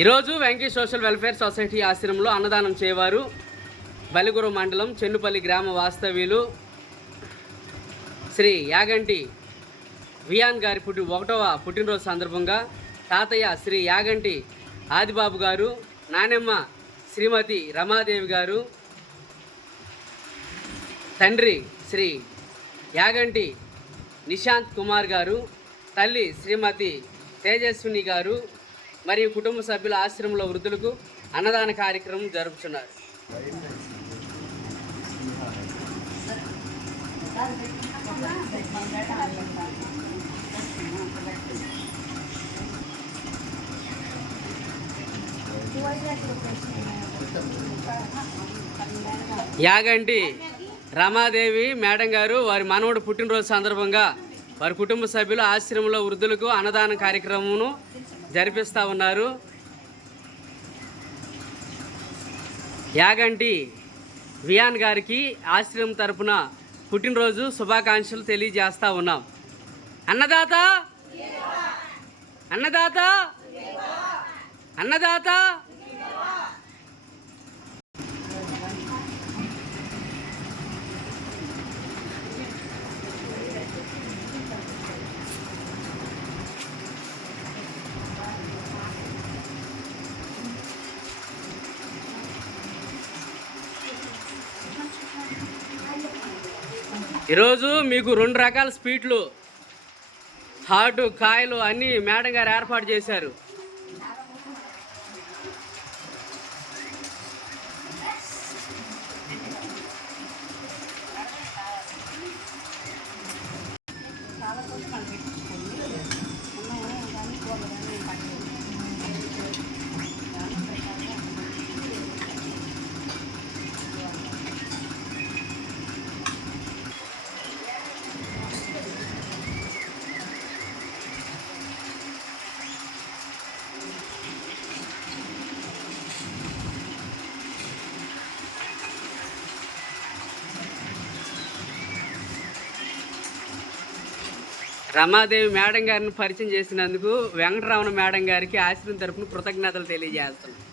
ఈరోజు Venky social welfare society ఆశ్రమంలో అన్నదానం చేయవారు బలిగురు మండలం చెన్నుపల్లి గ్రామ వాస్తవ్యులు శ్రీ యాగంటి వియాన్ గారి 1వ పుట్టినరోజు సందర్భంగా తాతయ్య శ్రీ యాగంటి ఆదిబాబు గారు, నానమ్మ శ్రీమతి రమాదేవి గారు, తండ్రి శ్రీ యాగంటి నిశాంత్ కుమార్ గారు, తల్లి శ్రీమతి తేజస్విని గారు మరియు కుటుంబ సభ్యుల ఆశ్రమంలో వృద్ధులకు అన్నదాన కార్యక్రమం జరుపుతున్నారు. యాగంటి రమాదేవి మేడం గారు వారి మనవడు పుట్టినరోజు సందర్భంగా వారి కుటుంబ సభ్యులు ఆశ్రమంలో వృద్ధులకు అన్నదాన కార్యక్రమమును జరిపిస్తూ ఉన్నారు. యాగంటి వియాన్ గారికి ఆశ్రమం తరపున పుట్టినరోజు శుభాకాంక్షలు తెలియజేస్తూ ఉన్నాం. అన్నదాత అన్నదాత అన్నదాత. ఈరోజు మీకు 2 రకాల స్వీట్లు, హాటు, కాయలు అన్నీ మేడం గారు ఏర్పాటు చేశారు. రమాదేవి మేడం గారిని పరిచయం చేసినందుకు వెంకటరమణ మేడం గారికి ఆశ్రమం తరపున కృతజ్ఞతలు తెలియజేస్తున్నాం.